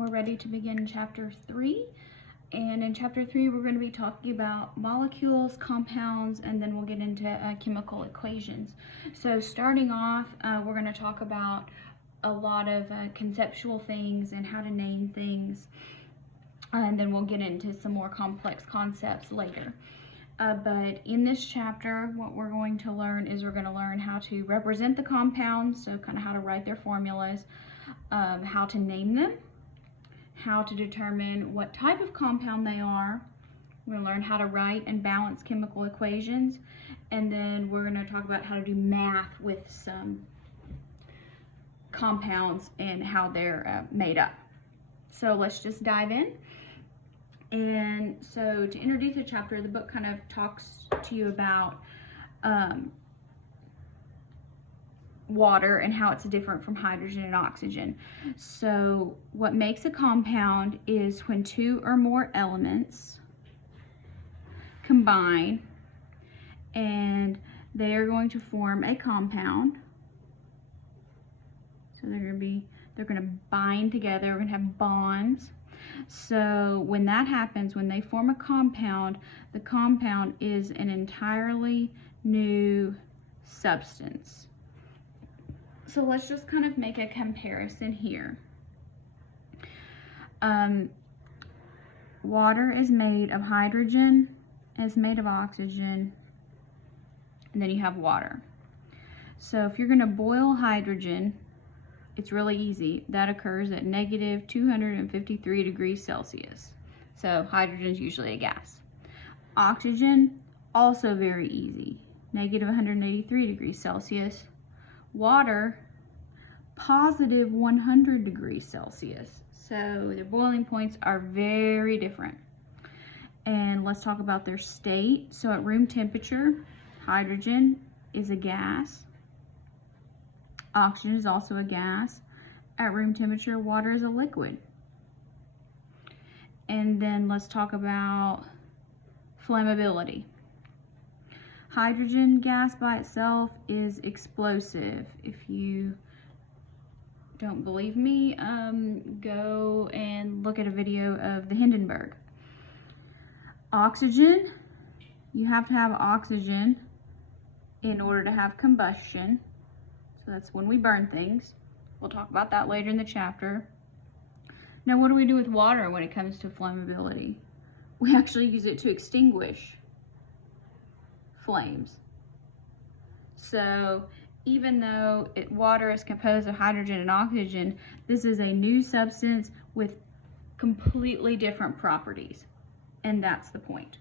and we're ready to begin chapter 3. And in chapter 3, we're going to be talking about molecules, compounds, and then we'll get into chemical equations. So starting off, we're going to talk about a lot of conceptual things and how to name things. And then we'll get into some more complex concepts later. But in this chapter, what we're going to learn is we're going to learn how to represent the compounds, so kind of how to write their formulas, how to name them, how to determine what type of compound they are. We're going to learn how to write and balance chemical equations, and then we're going to talk about how to do math with some compounds and how they're made up. So let's just dive in. And so to introduce the chapter, the book kind of talks to you about water and how it's different from hydrogen and oxygen. So what makes a compound is when two or more elements combine and they are going to form a compound. So they're going to bind together, we're going to have bonds. So when that happens, when they form a compound, the compound is an entirely new substance. So let's just kind of make a comparison here. Water is made of hydrogen, is made of oxygen, and then you have water. So if you're going to boil hydrogen, it's really easy. That occurs at negative 253 degrees Celsius. So hydrogen is usually a gas. Oxygen, also very easy. Negative 183 degrees Celsius. Water, positive 100 degrees Celsius. So their boiling points are very different. And let's talk about their state. So at room temperature, hydrogen is a gas. Oxygen is also a gas. At room temperature, water is a liquid. And then let's talk about flammability. Hydrogen gas by itself is explosive. If you don't believe me, go and look at a video of the Hindenburg. Oxygen, you have to have oxygen in order to have combustion. So that's when we burn things. We'll talk about that later in the chapter. Now, what do we do with water when it comes to flammability? We actually use it to extinguish flames. So even though water is composed of hydrogen and oxygen, this is a new substance with completely different properties. And that's the point.